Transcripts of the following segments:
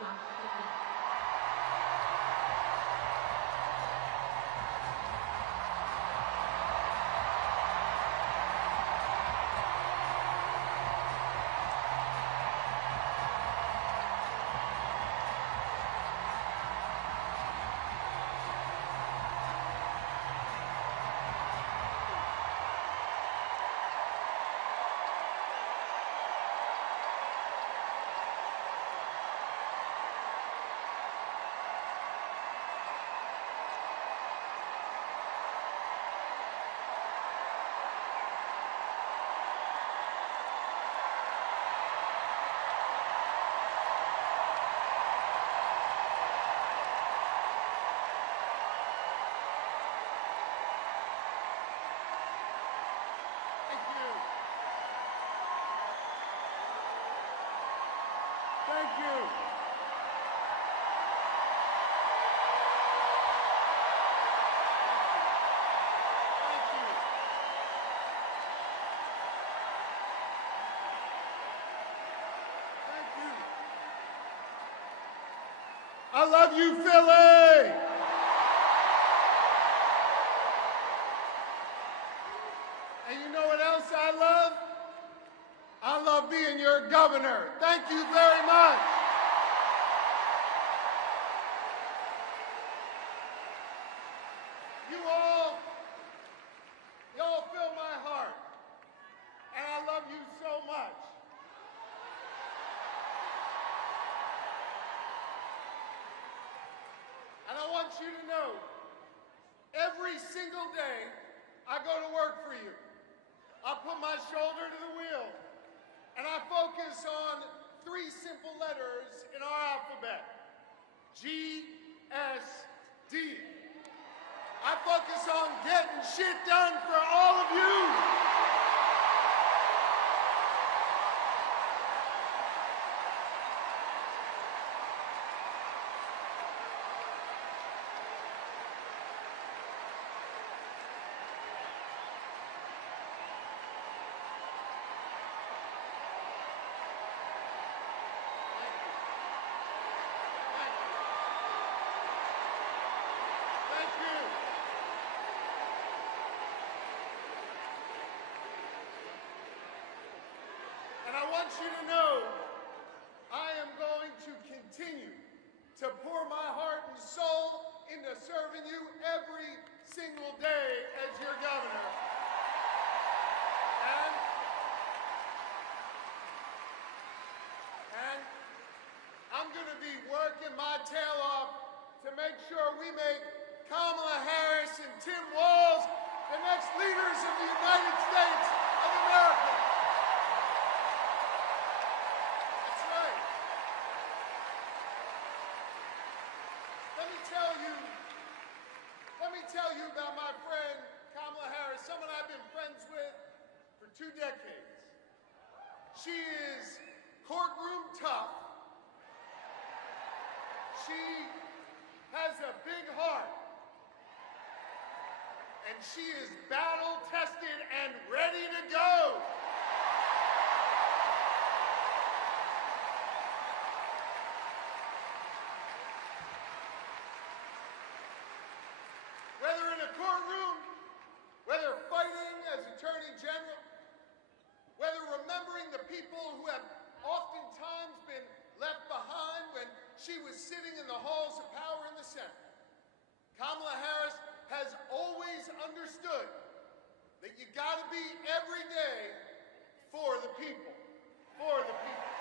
Thank you. Thank you. Thank you. I love you, Philly. And you know what else I love? I love being your governor. Thank you very much. Y'all fill my heart. And I love you so much. And I want you to know, every single day, I go to work for you. I put my shoulder to the wheel. And I focus on 3 simple letters in our alphabet. G-S-D. I focus on getting shit done for all of you. And I want you to know, I am going to continue to pour my heart and soul into serving you every single day as your governor. And I'm going to be working my tail off to make sure we make Kamala Harris and Tim Walz the next leaders of the United States of America. Let me tell you about my friend Kamala Harris, someone I've been friends with for 2 decades. She is courtroom tough. She has a big heart. And she is battle-tested and ready to go. Whether in a courtroom, whether fighting as Attorney General, whether remembering the people who have oftentimes been left behind when she was sitting in the halls of power in the Senate, Kamala Harris has always understood that you gotta be every day for the people, for the people.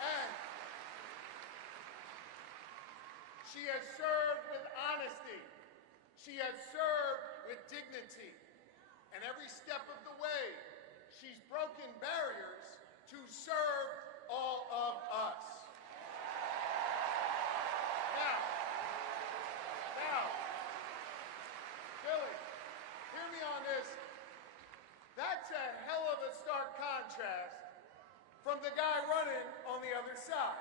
And she has served with honesty. She has served with dignity. And every step of the way, she's broken barriers to serve all of us. Now, Billy, hear me on this. That's a hell of a stark contrast from the guy running on the other side.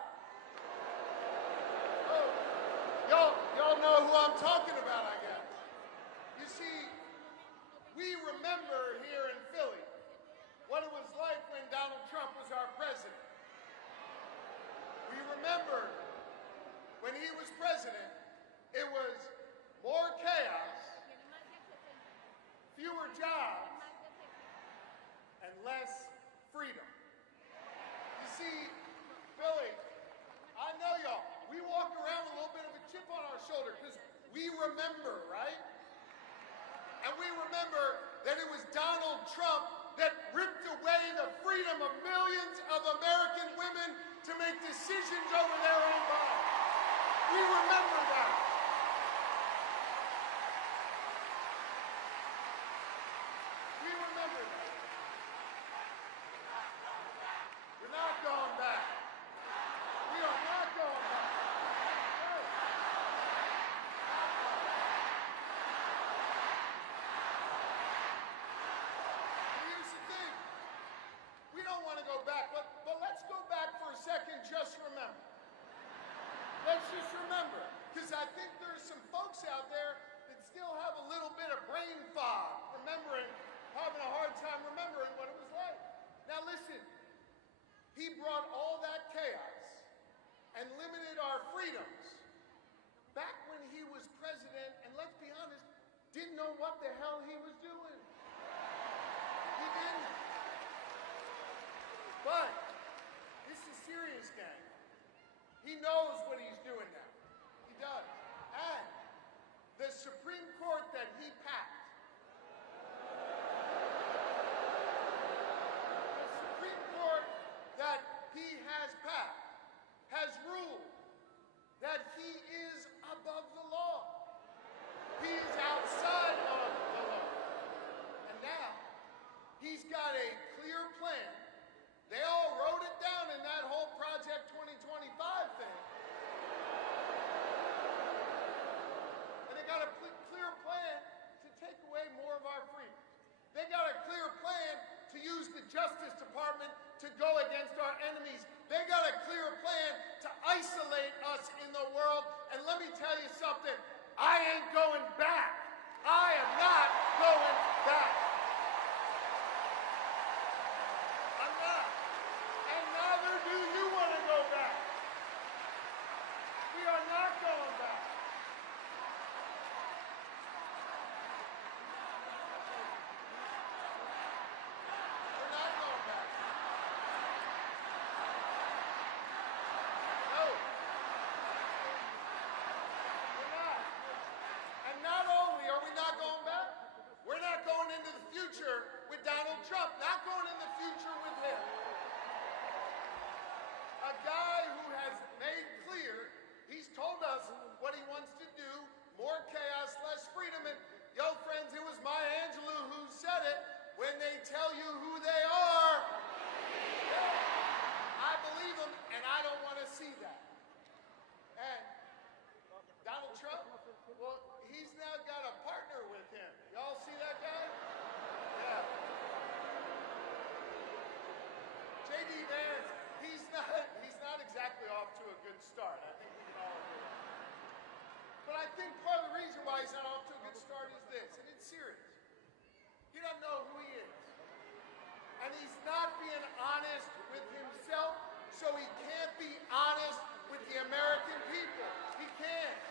Oh. Y'all know who I'm talking about, I guess. You see, we remember here in Philly what it was like when Donald Trump was our president. remember when he was president, it was more chaos, fewer jobs, and less freedom. You see, Billy, I know y'all, we walk around with a little bit of a chip on our shoulder because we remember, right? And we remember that it was Donald Trump that ripped away the freedom of millions of American women to make decisions over their own bodies. We remember that. We remember that. We're not going back. We are not going back. Here's the thing. We don't want to go back, but let's go back for a second. Just remember. Let's just remember, because I think there's some folks out there that still have a little bit of brain fog, having a hard time remembering what it was like. Now listen, he brought all that chaos and limited our freedoms back when he was president, and let's be honest, didn't know what the hell he was doing. He didn't. But this is serious, gang. He knows what he's doing now. He does. And the Supreme Court that he packed, the Supreme Court that he has packed, has ruled that he is above the law. He is outside of the law. And now, he's got a clear plan. They all wrote it down in that whole Project 2025 thing. And they got a clear plan to take away more of our freedoms. They got a clear plan to use the Justice Department to go against our enemies. They got a clear plan to isolate us in the world. And let me tell you something, I ain't going back. I am not going back. I'm not. And neither do you want to go back. We are not going back. We're not going back. No. We're not. And not only are we not going back, we're not going into the future with Donald Trump, not going in the future with him. A guy who has made clear, he's told us what he wants to do, more chaos, less freedom. And yo, friends, it was Maya Angelou who said it, when they tell you who they are, I believe them, and I don't want to see that. And Donald Trump, well, he's now got a partner with him. Y'all see that guy? Yeah. J.D. Vance, he's not exactly off to a good start. I think we can all agree. But I think part of the reason why he's not off to a good start is this, and it's serious. He doesn't know who he is. And he's not being honest with himself, so he can't be honest with the American people. He can't.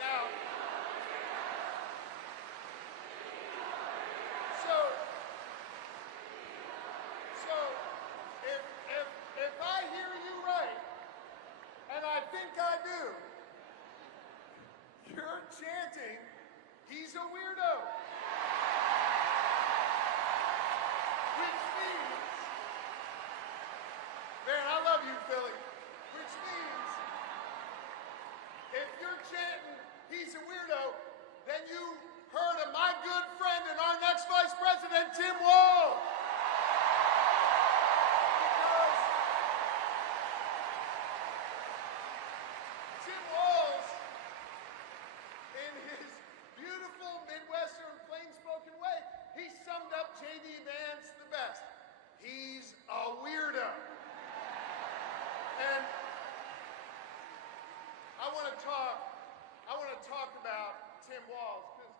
Now, so if I hear you right, and I think I do, you're chanting, he's a weirdo. Which means, man, I love you, Philly. Which means, if you're chanting, he's a weirdo, then you heard of my good friend and our next Vice President, Tim Walz. Because Tim Walz, in his beautiful Midwestern plain-spoken way, he summed up J.D. Vance the best. He's a weirdo. And I want to talk about Tim Walz, because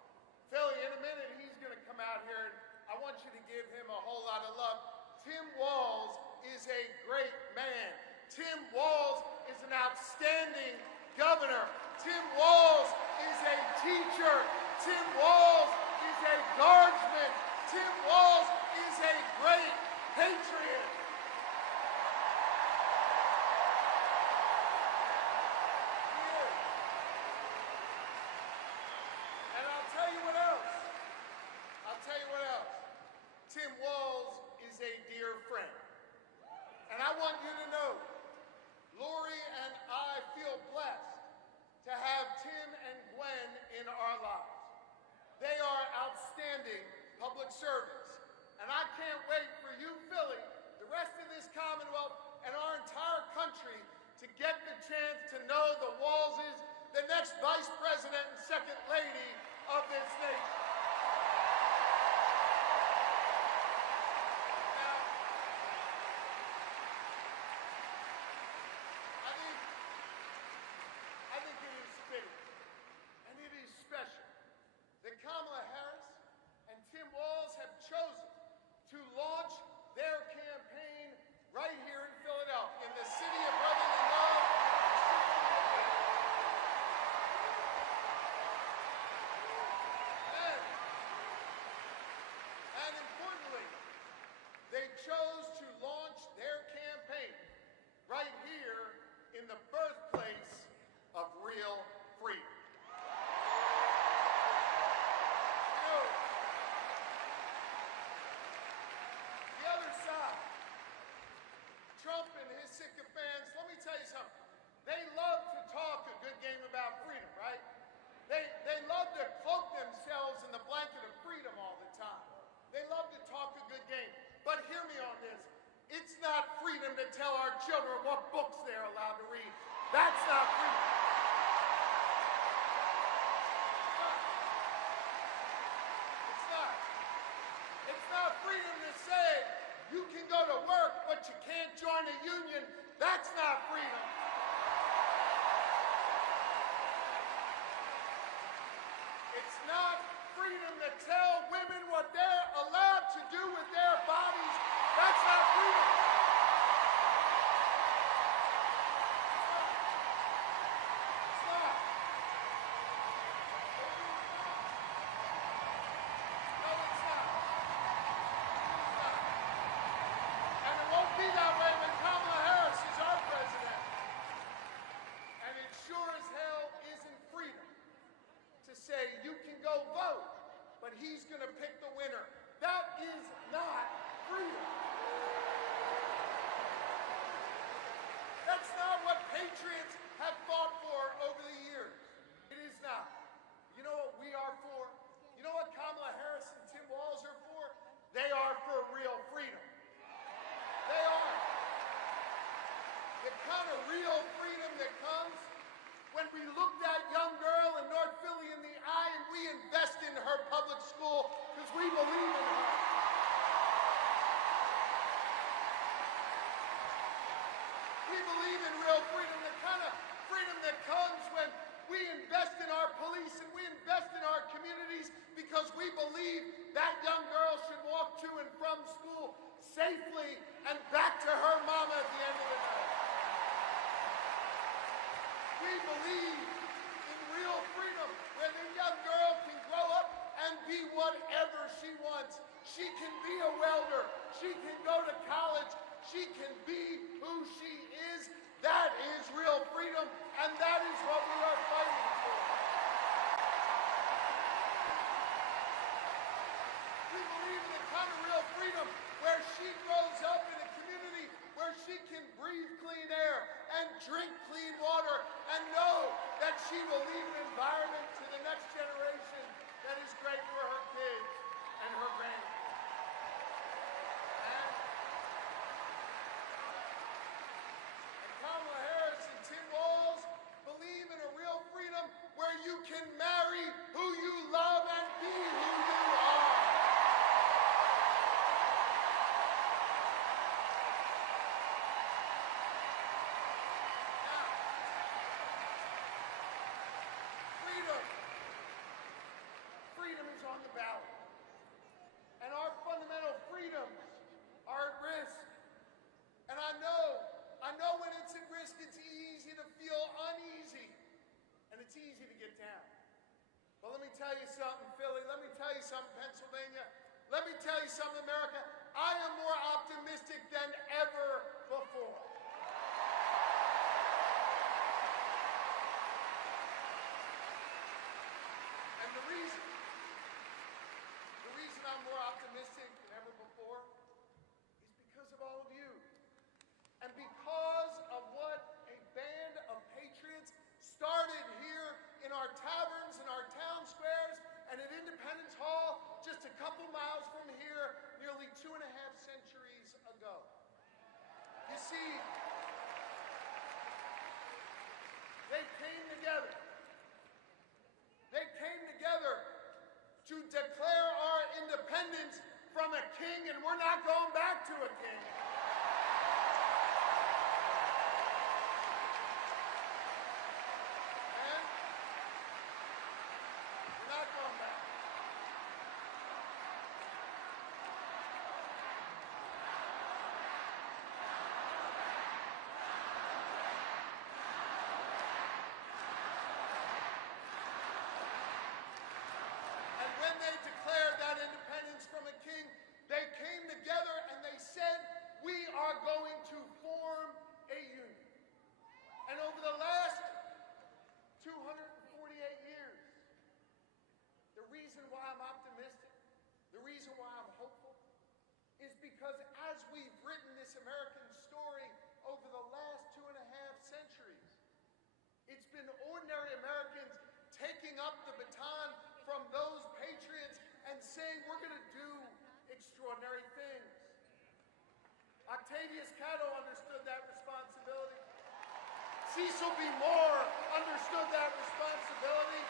Philly, in a minute, he's going to come out here, and I want you to give him a whole lot of love. Tim Walz is a great man. Tim Walz is an outstanding governor. Tim Walz is a teacher. Tim Walz is a guardsman. Tim Walz is a great patriot. He is. And I'll tell you what else. Tim Walz is a dear friend. And I want you to know, Lori and I feel blessed to have Tim and Gwen in our lives. They are outstanding public servants. And I can't wait for you, Philly, the rest of this Commonwealth, and our entire country to get the chance to know the Walzes, the next Vice President and Second Lady of this nation. Kamala Harris and Tim Walz have chosen to launch their campaign right here in Philadelphia, in the city of brotherly love. And importantly, they chose to launch their campaign right here in the birthplace of real freedom. Trump and his sycophants, let me tell you something. They love to talk a good game about freedom, right? They love to cloak themselves in the blanket of freedom all the time. They love to talk a good game. But hear me on this. It's not freedom to tell our children what books they're allowed to read. That's not freedom. It's not. It's not freedom to say, you can go to work, but you can't join a union. That's not freedom. It's not freedom to tell women what they're allowed to do with their bodies. That's not freedom. It's not. No, it's not. And it won't be that way when Kamala Harris is our president. And it sure as hell isn't freedom to say you can go vote, but he's going to pick the winner. That is not freedom. That's not what patriots have fought for over the years. It is not. You know what we are for? You know what Kamala Harris and Tim Walz are for? They are for real freedom. They are. The kind of real freedom that comes when we look that young girl in North Philly in the eye and we invest in her public school because we believe in her. We believe in real freedom, the kind of freedom that comes when we invest in our police and we invest in our communities because we believe that young girl should walk to and from school safely and back to her mama at the end of the night. We believe in real freedom where the young girl can grow up and be whatever she wants. She can be a welder. She can go to college. She can be who she is. That is real freedom, and that is what we are fighting for. We believe in the kind of real freedom where she grows up in a community where she can breathe clean air and drink clean water and know that she will leave an environment to the next generation that is great for her kids and her grandkids. And Kamala Harris and Tim Walz believe in a real freedom where you can marry who you love and be who you are. Freedom is on the ballot. And our fundamental freedoms are at risk. And I know when it's at risk, it's easy to feel uneasy. And it's easy to get down. But let me tell you something, Philly. Let me tell you something, Pennsylvania. Let me tell you something, America. I am more optimistic than ever before. And the reason I'm more optimistic than ever before is because of all of you. And because of what a band of patriots started here in our taverns, in our town squares, and at Independence Hall, just a couple miles from here, nearly 2.5 centuries ago. You see, they came together. They came together to declare our independence from a king, and we're not going back to a king. And we're not going back. And when they declared that independence from a king, they came together and they said, we are going to form a union. And over the last 248 years, the reason why I'm optimistic, the reason why I'm hopeful, is because as we've written this American story over the last 2.5 centuries, it's been ordinary Americans taking up the baton from those patriots and saying we're going to do extraordinary things. Octavius Catto understood that responsibility. Cecil B. Moore understood that responsibility.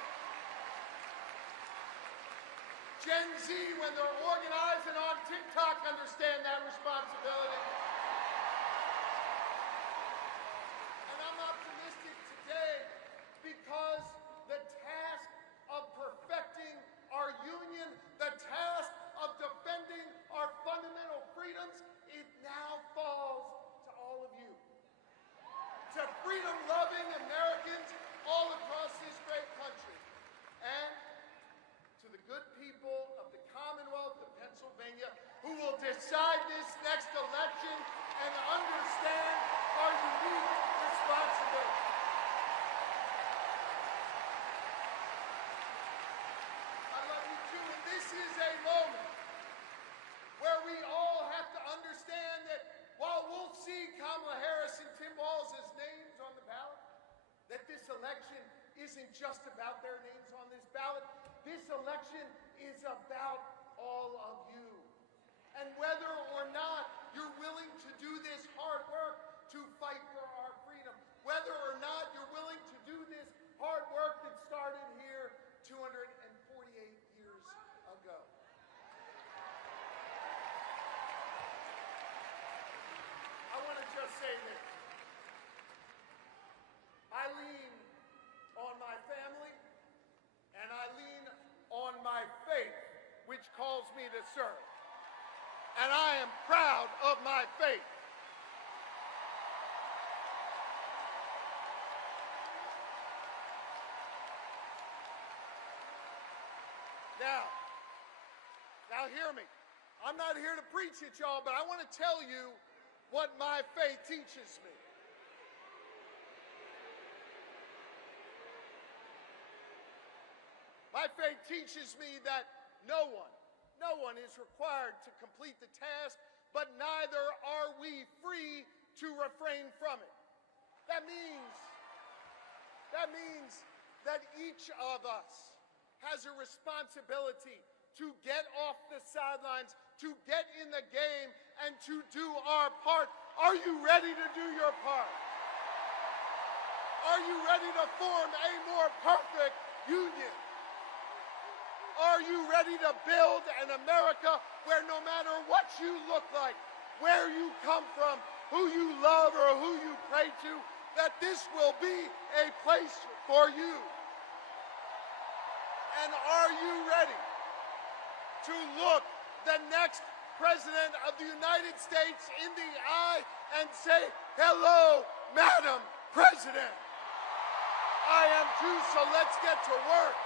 Gen Z, when they're organized and on TikTok, understand that responsibility. And I'm optimistic today because the task of perfecting our union, the task of defending our fundamental freedoms, it now falls to all of you. To freedom-loving Americans all across this great country. And to the good people of the Commonwealth of Pennsylvania who will decide this next election and understand our unique responsibility. I love you too, and this is a moment where we all have to understand that while we'll see Kamala Harris and Tim Walz as names on the ballot, that this election isn't just about their names on this ballot. This election is about all of you. And whether or not you're willing to do this hard work to fight for our freedom, whether or not you're willing to do this hard work that started here 248 years ago. I want to just say this. I lean on my family, and I lean on my faith, which calls me to serve. And I am proud of my faith. Now hear me. I'm not here to preach at y'all, but I want to tell you what my faith teaches me. My faith teaches me that no one is required to complete the task, but neither are we free to refrain from it. That means that each of us has a responsibility to get off the sidelines, to get in the game, and to do our part. Are you ready to do your part? Are you ready to form a more perfect union? Are you ready to build an America where no matter what you look like, where you come from, who you love or who you pray to, that this will be a place for you? And are you ready to look the next President of the United States in the eye and say, "Hello, Madam President." I am too, so let's get to work.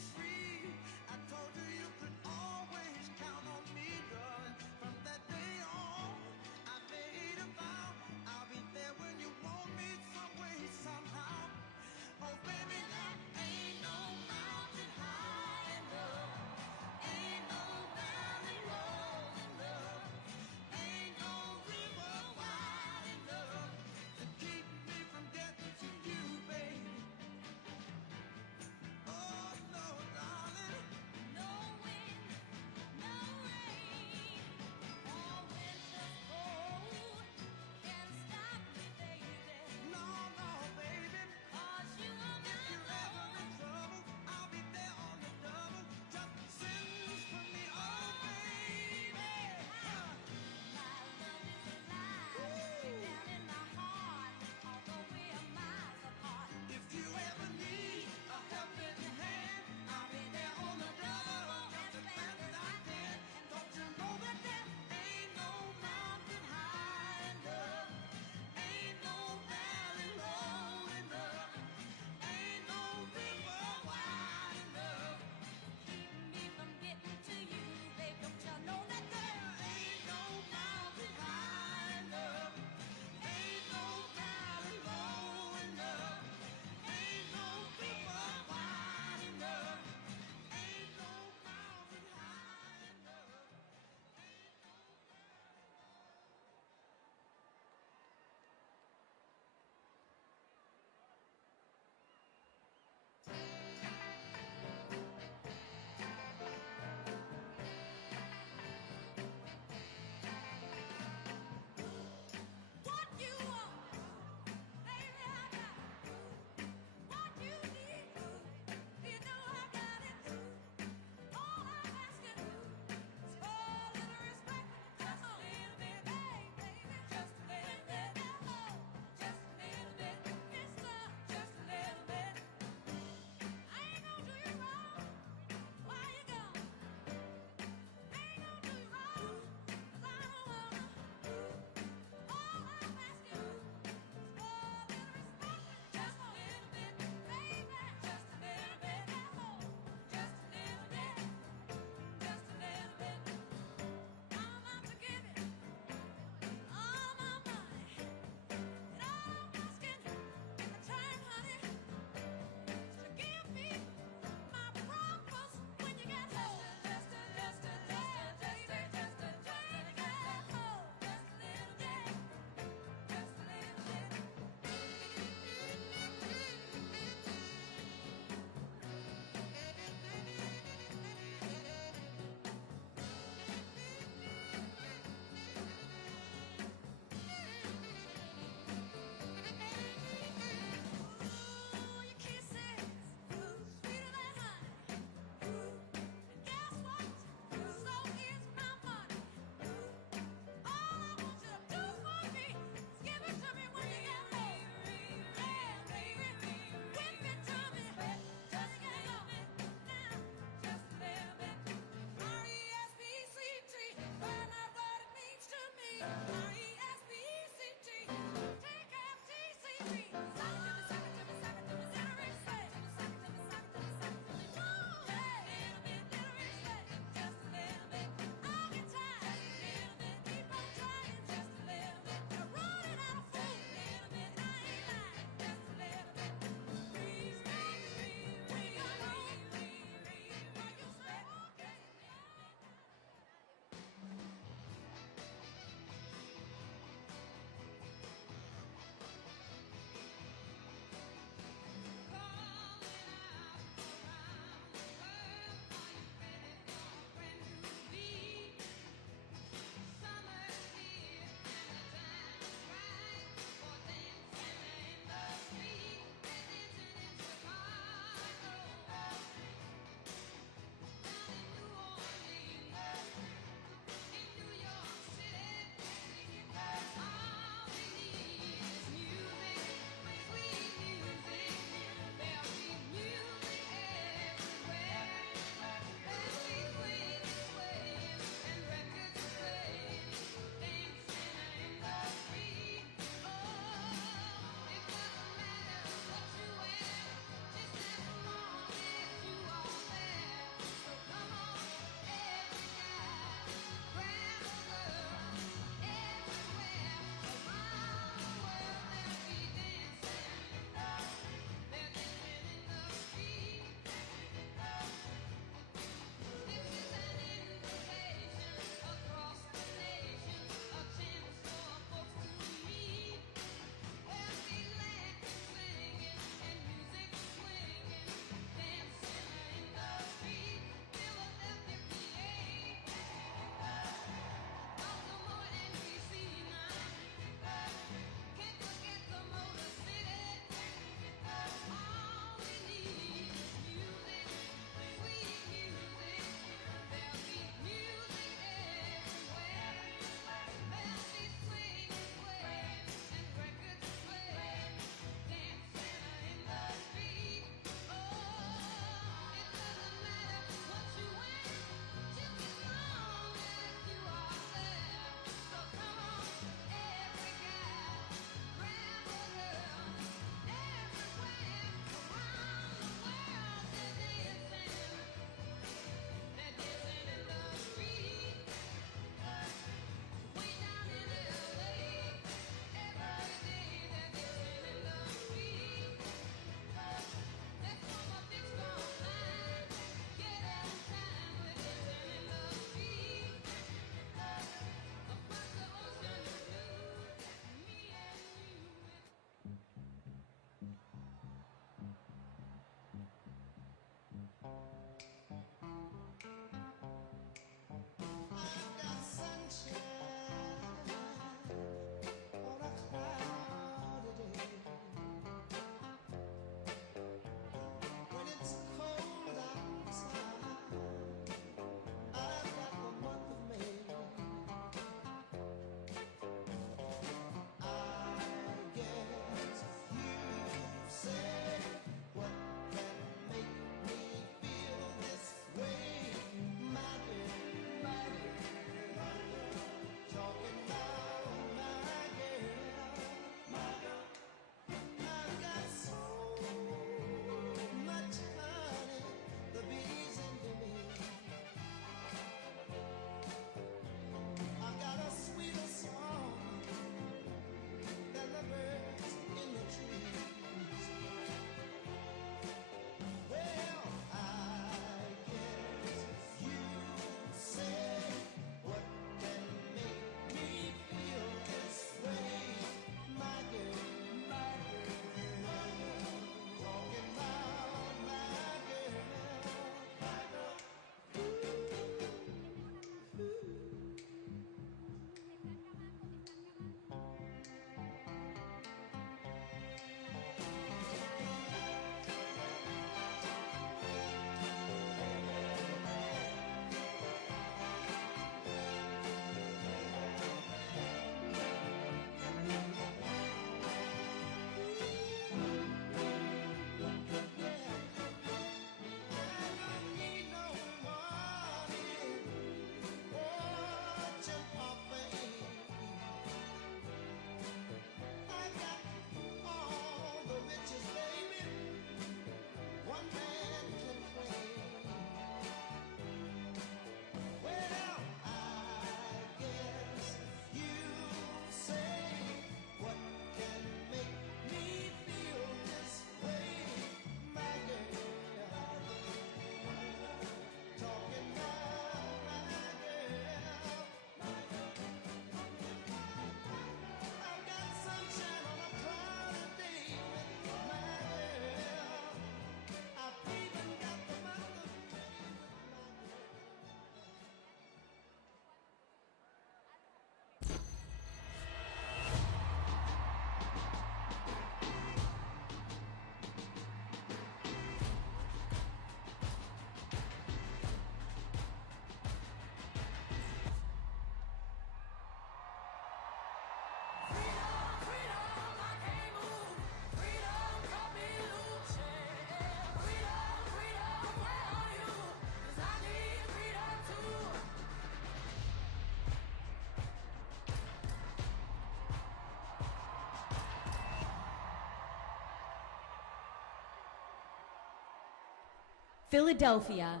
Philadelphia,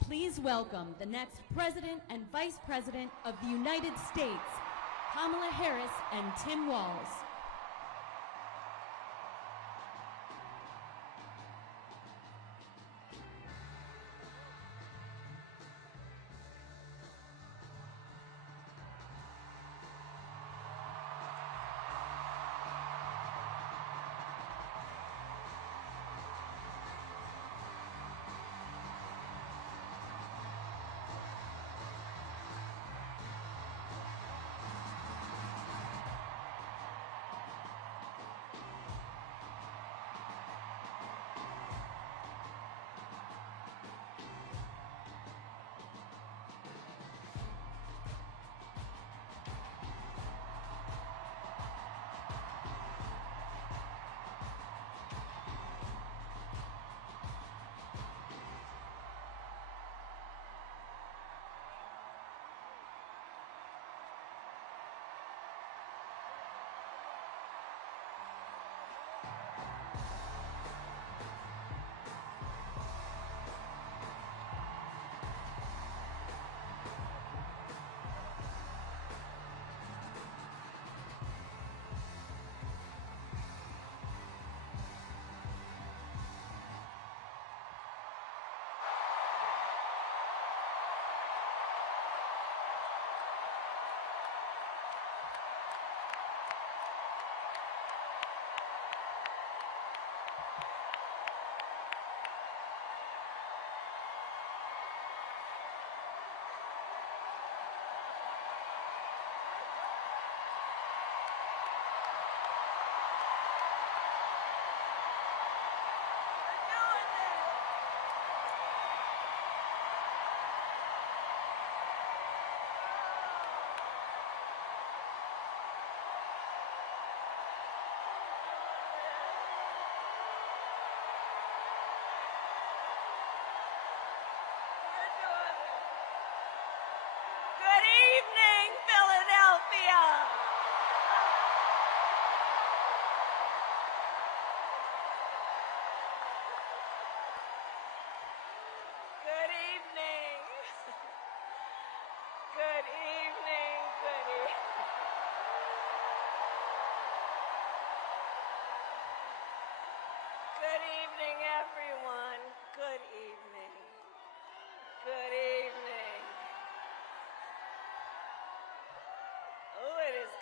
please welcome the next President and Vice President of the United States, Kamala Harris and Tim Walz.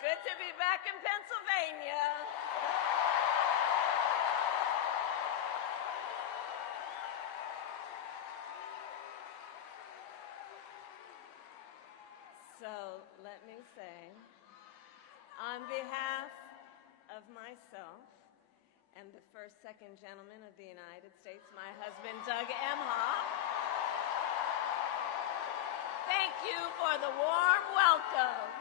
Good to be back in Pennsylvania. So let me say, on behalf of myself and the first, second gentleman of the United States, my husband, Doug Emhoff, thank you for the warm welcome.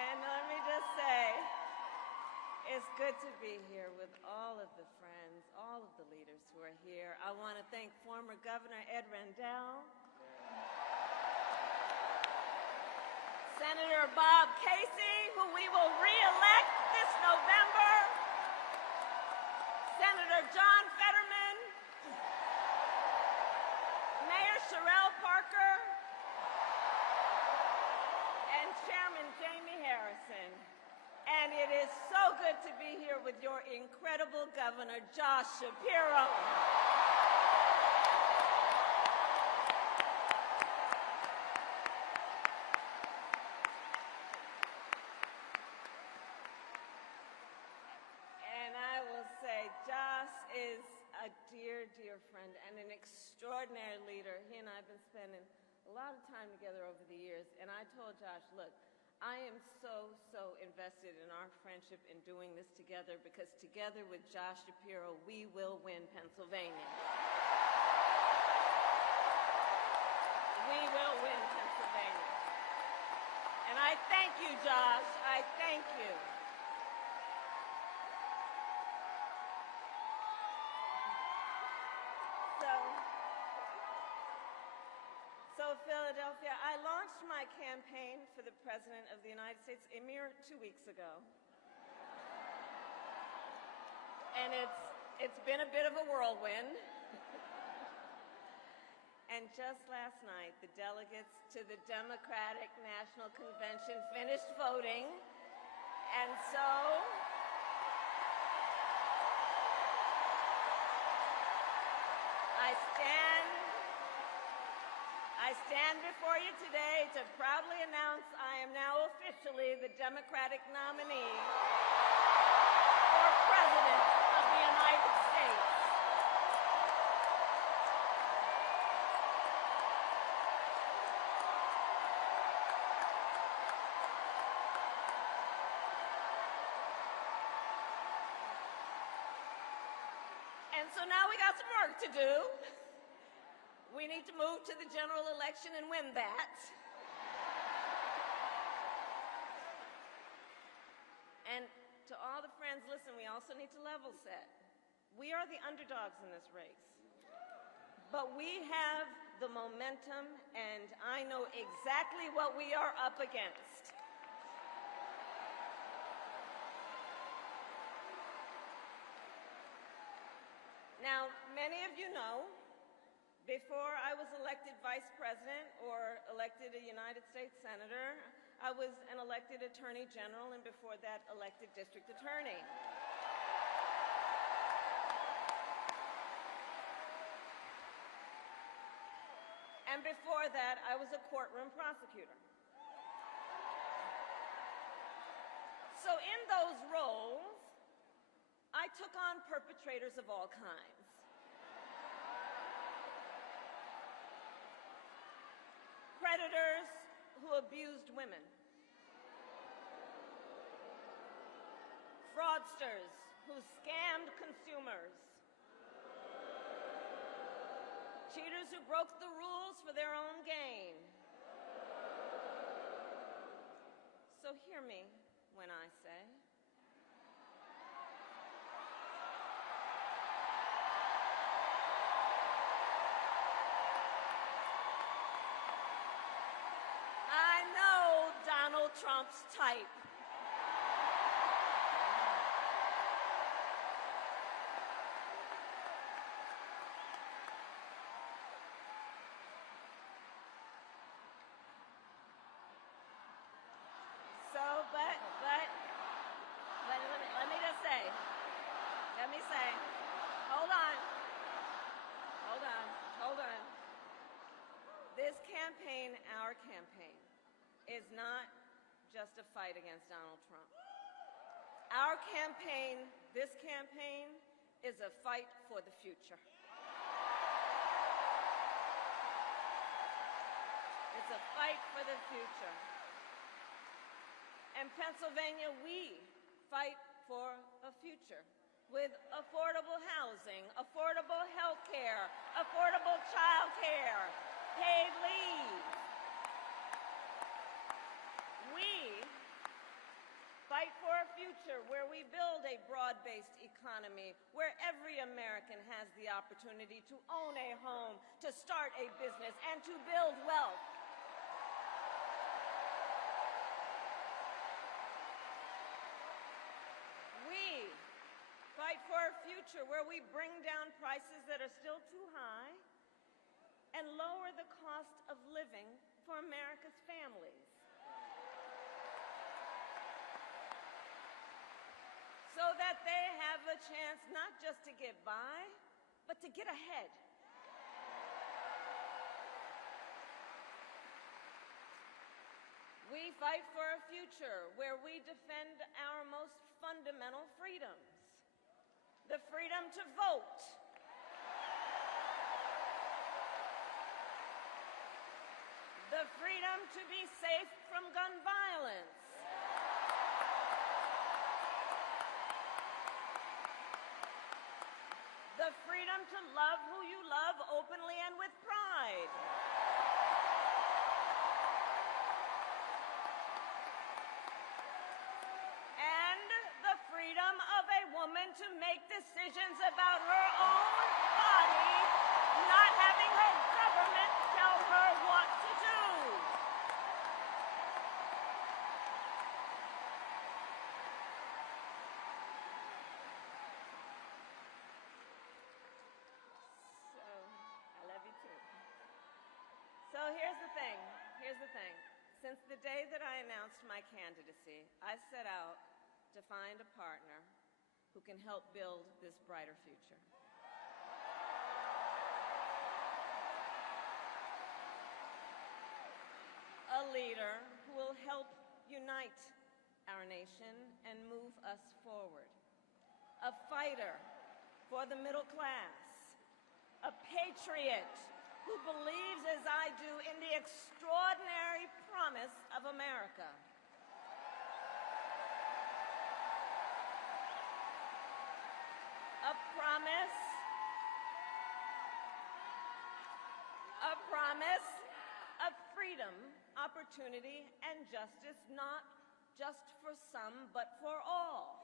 And let me just say, it's good to be here with all of the friends, all of the leaders who are here. I want to thank former Governor Ed Rendell, Senator Bob Casey, who we will re-elect this November, Senator John Fetterman, Mayor Sherelle Parker, and Chairman Jamie Harrison. And it is so good to be here with your incredible Governor, Josh Shapiro. And I will say, Josh is a dear, dear friend and an extraordinary leader. He and I have been spending a lot of time together over the years. And I told Josh, look, I am so invested in our friendship in doing this together, because together with Josh Shapiro, we will win Pennsylvania. We will win Pennsylvania. And I thank you, Josh. I thank you. So So, Philadelphia, I launched my campaign for the President of the United States a mere 2 weeks ago. And it's been a bit of a whirlwind. And just last night, the delegates to the Democratic National Convention finished voting. And so I stand before you today to proudly announce I am now officially the Democratic nominee for President of the United States. And so now we got some work to do. We need to move to the general election and win that. And to all the friends, listen, we also need to level set. We are the underdogs in this race. But we have the momentum, and I know exactly what we are up against. Now, many of you know, before I was elected vice president or elected a United States senator, I was an elected attorney general, and before that, elected district attorney. And before that, I was a courtroom prosecutor. So in those roles, I took on perpetrators of all kinds. Predators who abused women. Fraudsters who scammed consumers. Cheaters who broke the rules for their own gain. So hear me when I say, I know Donald Trump's type. So, but let me say, hold on. This campaign, our campaign, is not just a fight against Donald Trump. Our campaign, this campaign, is a fight for the future. It's a fight for the future. In Pennsylvania, we fight for a future with affordable housing, affordable health care, affordable child care, paid leave. We fight for a future where we build a broad-based economy, where every American has the opportunity to own a home, to start a business, and to build wealth. We fight for a future where we bring down prices that are still too high and lower the cost of living for America's families. So that they have a chance not just to get by, but to get ahead. We fight for a future where we defend our most fundamental freedoms. The freedom to vote. The freedom to be safe from gun violence. The freedom to love who you love openly and with pride. And the freedom of a woman to make decisions about her own body, not having her government tell her what to here's the thing. Here's the thing. Since the day that I announced my candidacy, I set out to find a partner who can help build this brighter future. A leader who will help unite our nation and move us forward. A fighter for the middle class. A patriot who believes, as I do, in the extraordinary promise of America. A promise of freedom, opportunity, and justice, not just for some, but for all.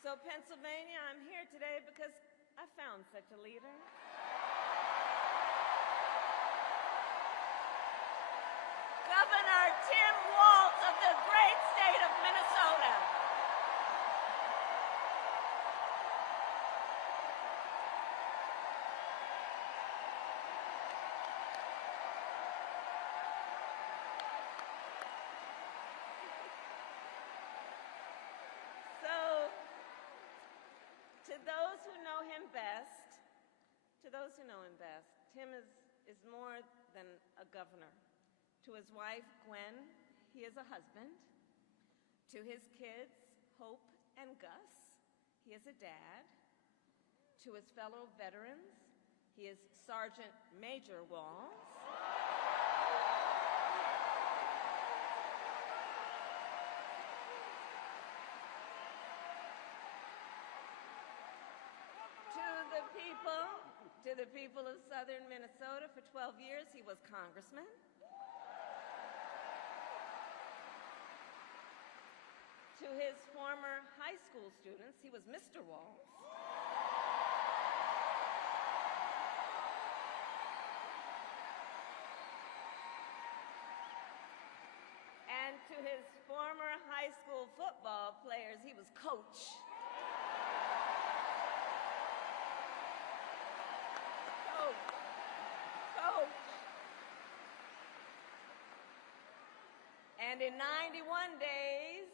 So, Pennsylvania, I'm here today because I found such a leader. Governor Tim Walz of the great state of Minnesota. To those who know him best, Tim is more than a governor. To his wife, Gwen, he is a husband. To his kids, Hope and Gus, he is a dad. To his fellow veterans, he is Sergeant Major Walz. To the people of southern Minnesota, for 12 years, he was congressman. To his former high school students, he was Mr. Walz. And to his former high school football players, he was coach. And in 91 days,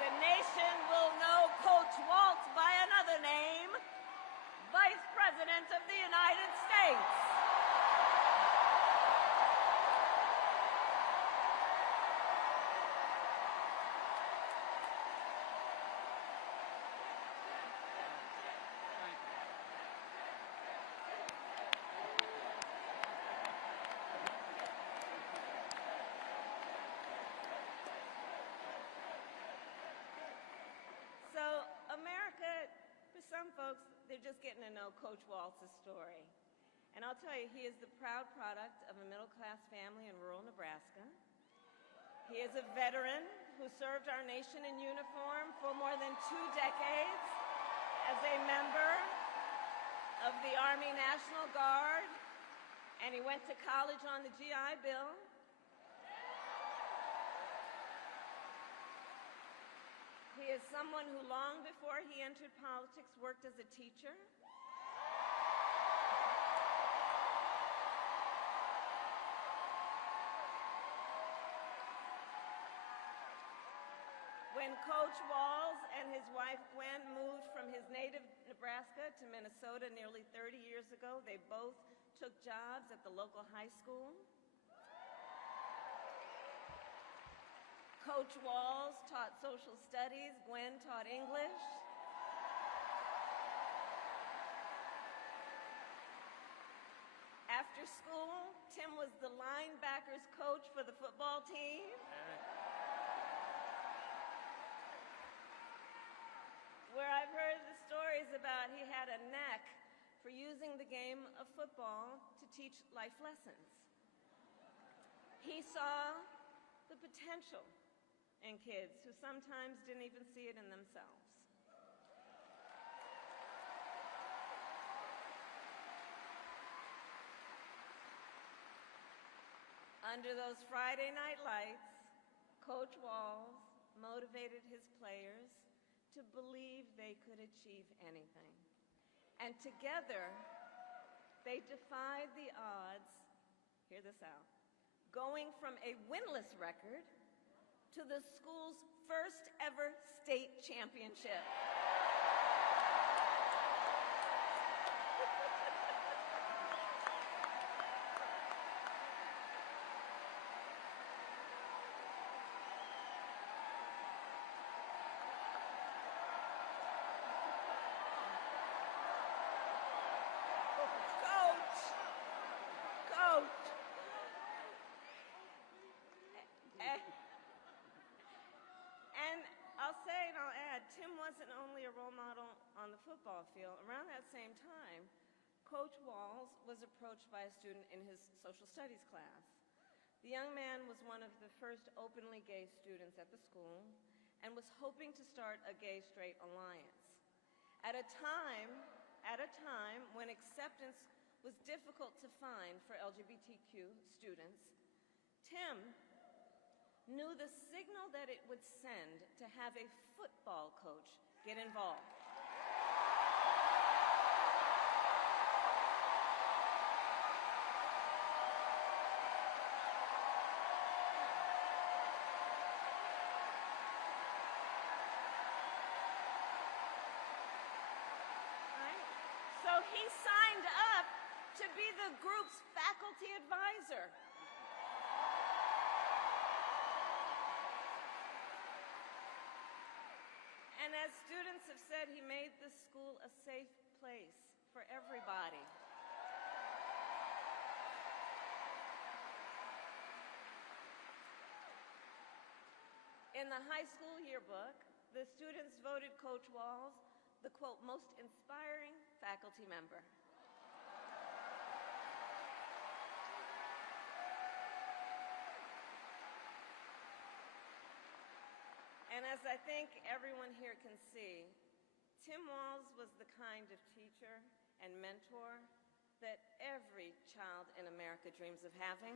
the nation will know Coach Walz by another name, Vice President of the United States. Some folks, they're just getting to know Coach Walz's story. And I'll tell you, he is the proud product of a middle-class family in rural Nebraska. He is a veteran who served our nation in uniform for more than 2 decades as a member of the Army National Guard, and he went to college on the GI Bill. He is someone who, long before he entered politics, worked as a teacher. When Coach Walz and his wife Gwen moved from his native Nebraska to Minnesota nearly 30 years ago, they both took jobs at the local high school. Coach Walz taught social studies, Gwen taught English. After school, Tim was the linebackers coach for the football team. Where I've heard the stories about he had a knack for using the game of football to teach life lessons. He saw the potential in kids who sometimes didn't even see it in themselves. Under those Friday night lights, Coach Walz motivated his players to believe they could achieve anything. And together, they defied the odds, hear this out, going from a winless record to the school's first ever state championship. Tim wasn't only a role model on the football field. Around that same time, Coach Walz was approached by a student in his social studies class. The young man was one of the first openly gay students at the school and was hoping to start a gay-straight alliance. At a time when acceptance was difficult to find for LGBTQ students, Tim knew the signal that it would send to have a football coach get involved. Right? So he signed up to be the group's faculty advisor. And as students have said, he made the school a safe place for everybody. In the high school yearbook, the students voted Coach Walz the, quote, most inspiring faculty member. And as I think everyone here can see, Tim Walz was the kind of teacher and mentor that every child in America dreams of having,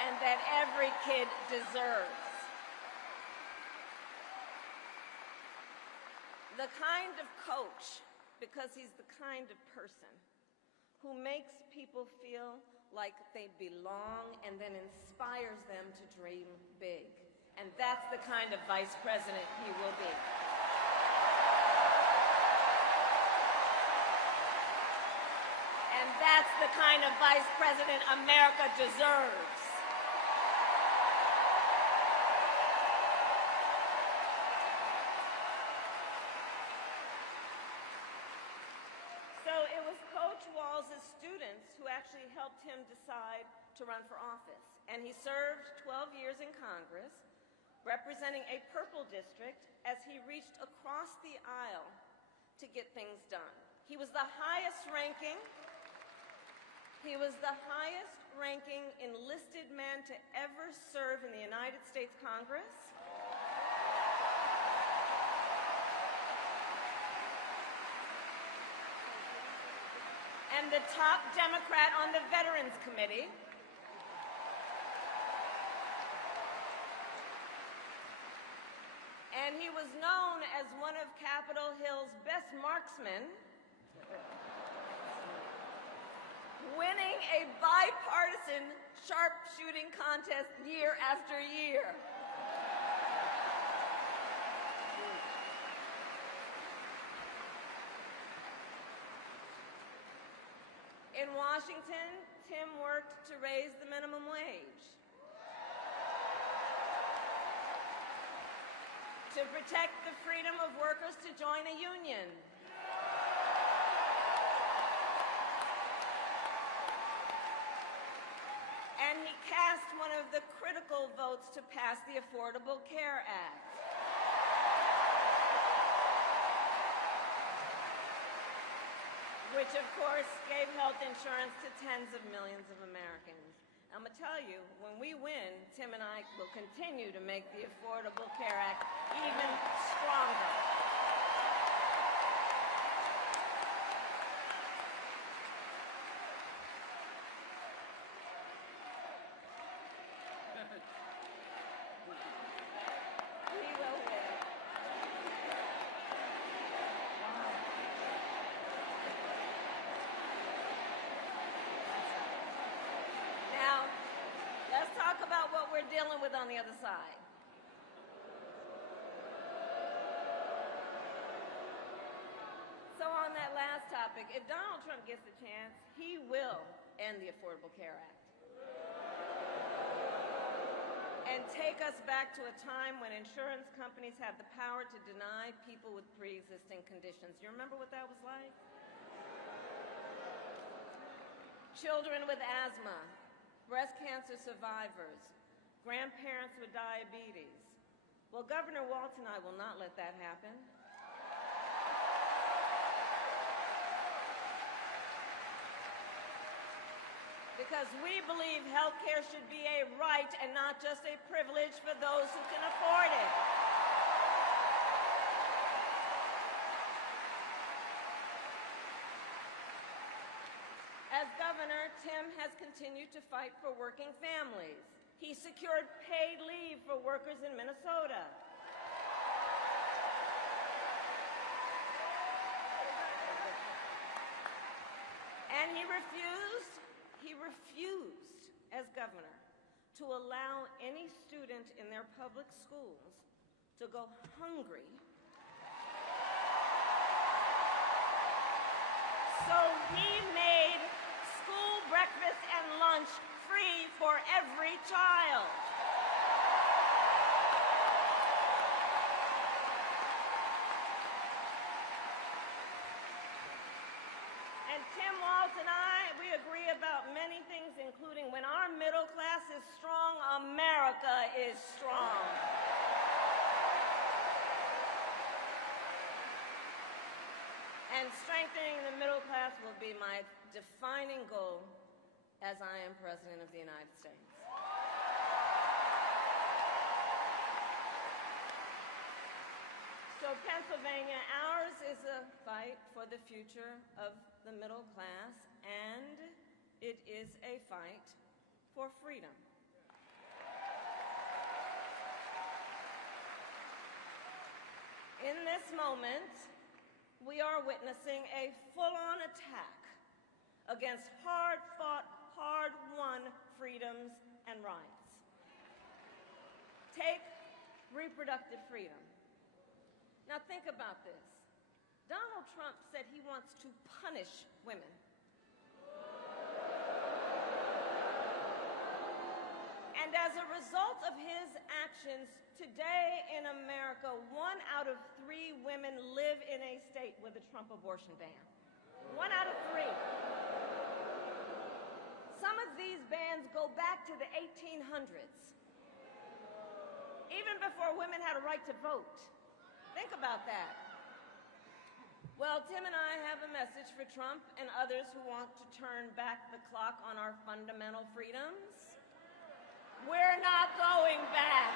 and that every kid deserves. The kind of coach, because he's the kind of person who makes people feel like they belong and then inspires them to dream big. And that's the kind of vice president he will be. And that's the kind of vice president America deserves. So it was Coach Walz's students who actually helped him decide to run for office. And he served 12 years in Congress, representing a purple district as he reached across the aisle to get things done. He was the highest ranking enlisted man to ever serve in the United States Congress. And the top Democrat on the Veterans Committee. And he was known as one of Capitol Hill's best marksmen, winning a bipartisan sharpshooting contest year after year. In Washington, Tim worked to raise the minimum wage, to protect the freedom of workers to join a union, and he cast one of the critical votes to pass the Affordable Care Act. Which, of course, gave health insurance to tens of millions of Americans. I'm going to tell you, when we win, Tim and I will continue to make the Affordable Care Act even stronger. dealing with on the other side. So on that last topic, if Donald Trump gets the chance, he will end the Affordable Care Act and take us back to a time when insurance companies had the power to deny people with pre-existing conditions. You remember what that was like? Children with asthma, breast cancer survivors, grandparents with diabetes. Well, Governor Walz and I will not let that happen. Because we believe health care should be a right and not just a privilege for those who can afford it. As governor, Tim has continued to fight for working families. He secured paid leave for workers in Minnesota. And he refused as governor to allow any student in their public schools to go hungry. So he made school breakfast and lunch free for every child. And Tim Walz and we agree about many things, including when our middle class is strong, America is strong. And strengthening the middle class will be my defining goal as I am President of the United States. So Pennsylvania, ours is a fight for the future of the middle class, and it is a fight for freedom. In this moment, we are witnessing a full-on attack against hard-fought, hard-won freedoms and rights. Take reproductive freedom. Now think about this. Donald Trump said he wants to punish women. And as a result of his actions, today in America, 1 out of 3 women live in a state with a Trump abortion ban. 1 out of 3. Some of these bans go back to the 1800s, even before women had a right to vote. Think about that. Well, Tim and I have a message for Trump and others who want to turn back the clock on our fundamental freedoms. We're not going back.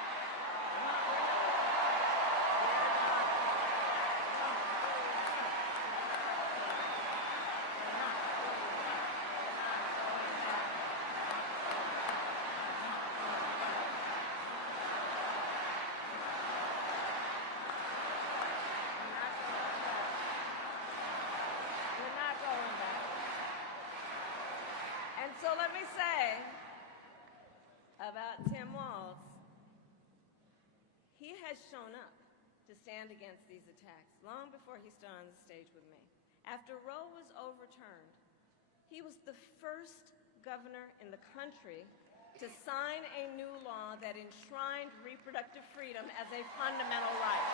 So let me say about Tim Walz, he has shown up to stand against these attacks long before he stood on the stage with me. After Roe was overturned, he was the first governor in the country to sign a new law that enshrined reproductive freedom as a fundamental right.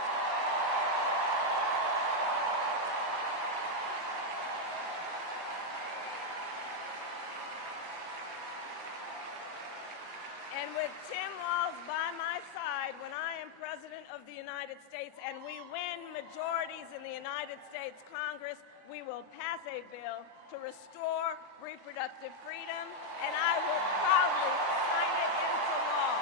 And with Tim Walz by my side when I am President of the United States and we win majorities in the United States Congress, we will pass a bill to restore reproductive freedom, and I will proudly sign it into law.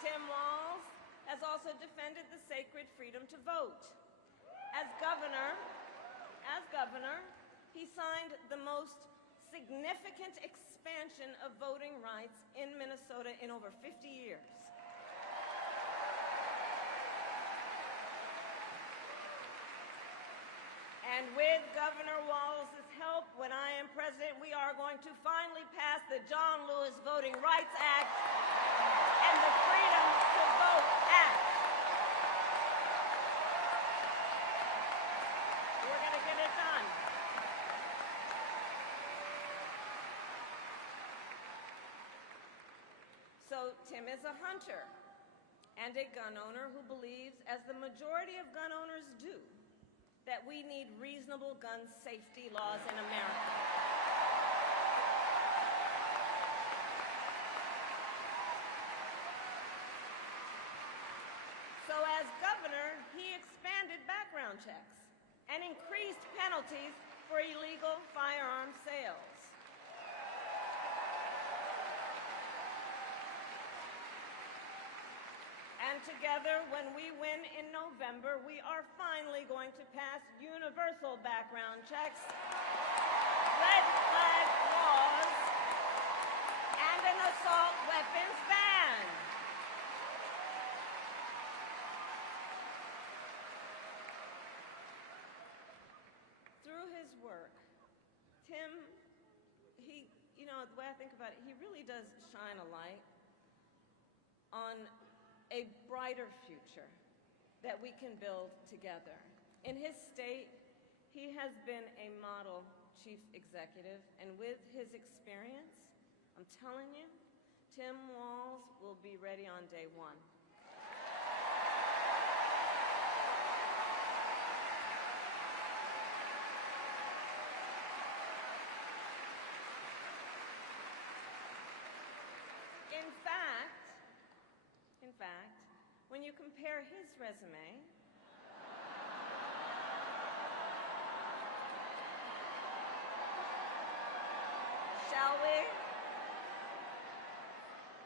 Tim Walz has also defended the sacred freedom to vote. As governor, he signed the most significant expansion of voting rights in Minnesota in over 50 years. And with Governor Walz's help, when I am president, we are going to finally pass the John Lewis Voting Rights Act and the Freedom to Vote Act. We're going to get it done. So Tim is a hunter and a gun owner who believes, as the majority of gun owners do, that we need reasonable gun safety laws in America. So as governor, he expanded background checks and increased penalties for illegal firearm sales. And together, when we win in November, we are finally going to pass universal background checks, red flag laws, and an assault weapons ban. Through his work, Tim, the way I think about it, he really does shine a light on a brighter future that we can build together. In his state, he has been a model chief executive, and with his experience, I'm telling you, Tim Walz will be ready on day one. In fact, when you compare his resume shall we,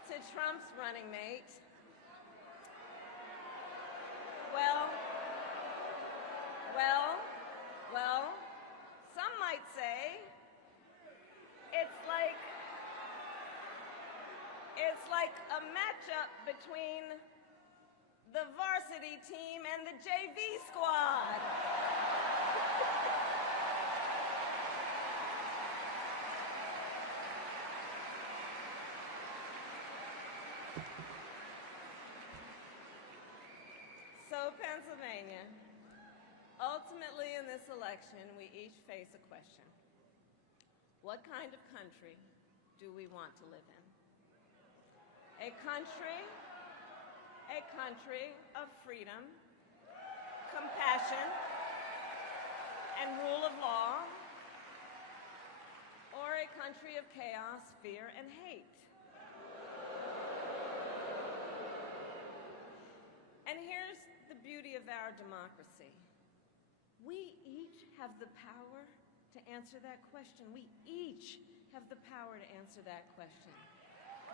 to Trump's running mate, well, some might say it's like a matchup between the varsity team and the JV squad. So, Pennsylvania, ultimately in this election, we each face a question. What kind of country do we want to live in? A country of freedom, compassion, and rule of law, or a country of chaos, fear, and hate? And here's the beauty of our democracy. We each have the power to answer that question. We each have the power to answer that question.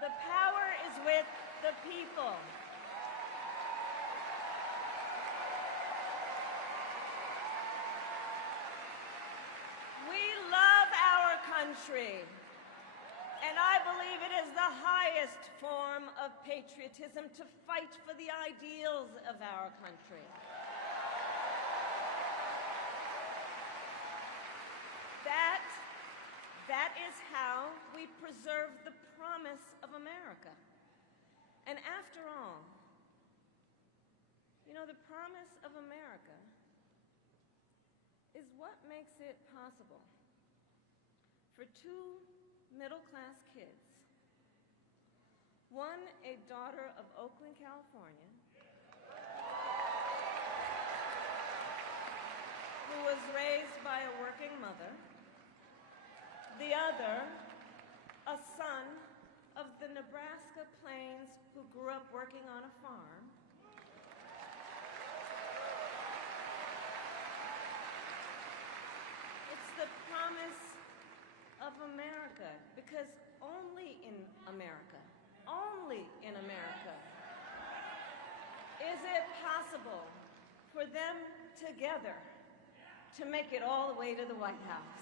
The power is with the people. We love our country, and I believe it is the highest form of patriotism to fight for the ideals of our country. That is how we preserve the promise of America. And after all, the promise of America is what makes it possible for two middle-class kids, one a daughter of Oakland, California, who was raised by a working mother, the other a son of the Nebraska plains who grew up working on a farm. It's the promise of America, because only in America is it possible for them together to make it all the way to the White House.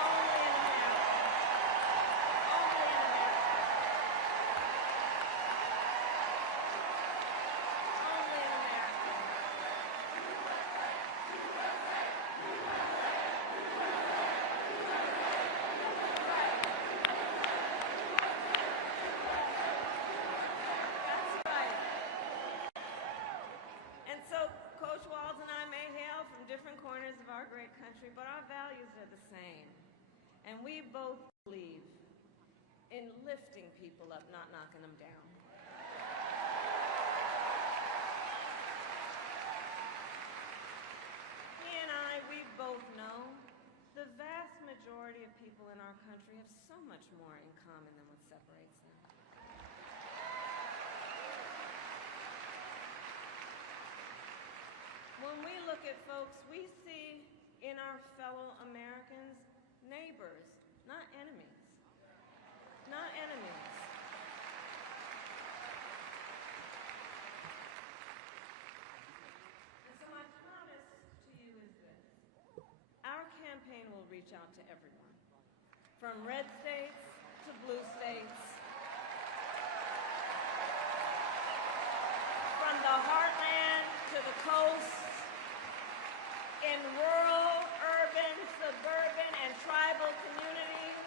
Only in America. different corners of our great country, but our values are the same. And we both believe in lifting people up, not knocking them down. He and I, we both know the vast majority of people in our country have so much more in common than what separates them. When we look at folks, we see in our fellow Americans neighbors, not enemies. Not enemies. And so my promise to you is this. Our campaign will reach out to everyone, from red states to blue states, from the heartland to the coast, in rural, urban, suburban, and tribal communities.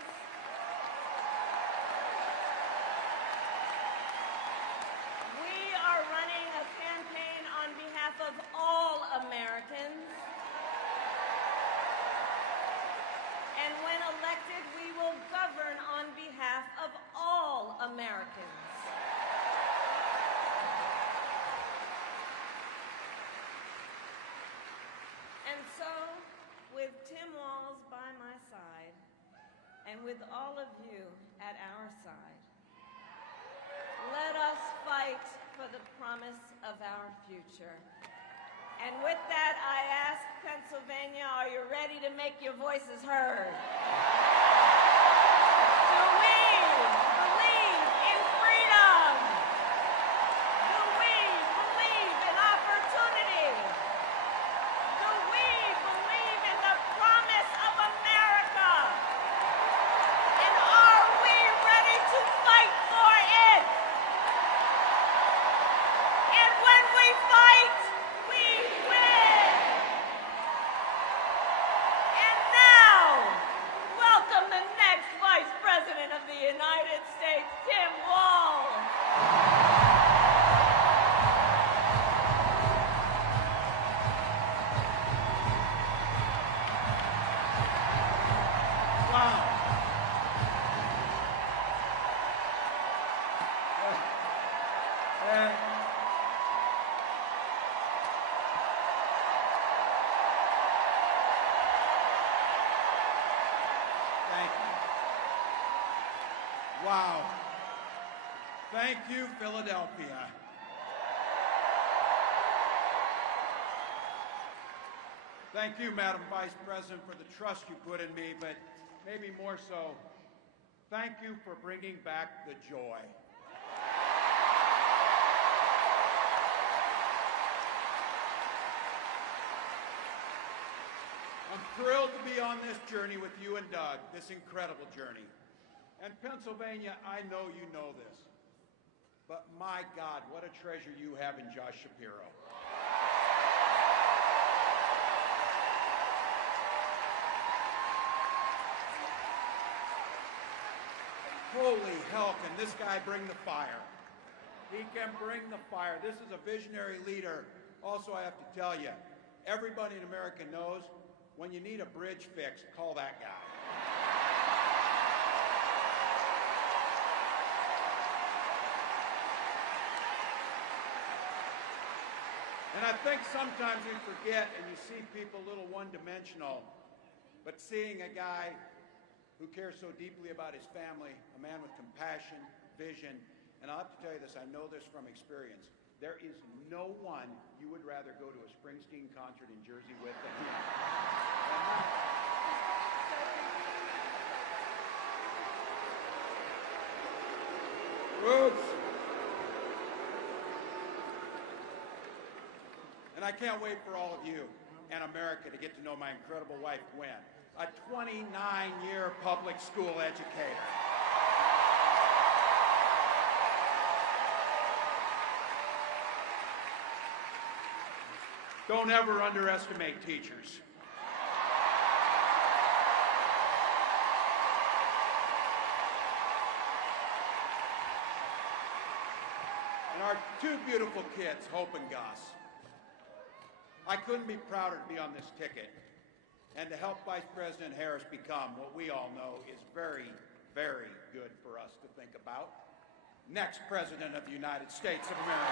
We are running a campaign on behalf of all Americans. And when elected, we will govern on behalf of all Americans. And so, with Tim Walz by my side, and with all of you at our side, let us fight for the promise of our future. And with that, I ask Pennsylvania, are you ready to make your voices heard? Do we believe in freedom? Do we believe in opportunity? Do we believe in the promise of America? And are we ready to fight for it? And when we fight, we win! And now, welcome the next Vice President of the United States, Tim Walz. Wow. Thank you. Wow. Thank you, Philadelphia. Thank you, Madam Vice President, for the trust you put in me, but maybe more so, thank you for bringing back the joy. I'm thrilled to be on this journey with you and Doug, this incredible journey. And Pennsylvania, I know you know this, but my God, what a treasure you have in Josh Shapiro. Holy hell, can this guy bring the fire? He can bring the fire. This is a visionary leader. Also, I have to tell you, everybody in America knows when you need a bridge fixed, call that guy. And I think sometimes we forget and you see people a little one-dimensional, but seeing a guy who cares so deeply about his family, a man with compassion, vision, and I'll have to tell you this, I know this from experience. There is no one you would rather go to a Springsteen concert in Jersey with than him. Roots. And I can't wait for all of you and America to get to know my incredible wife, Gwen, a 29-year public school educator. Don't ever underestimate teachers. And our two beautiful kids, Hope and Gus. I couldn't be prouder to be on this ticket and to help Vice President Harris become what we all know is very, very good for us to think about. Next President of the United States of America.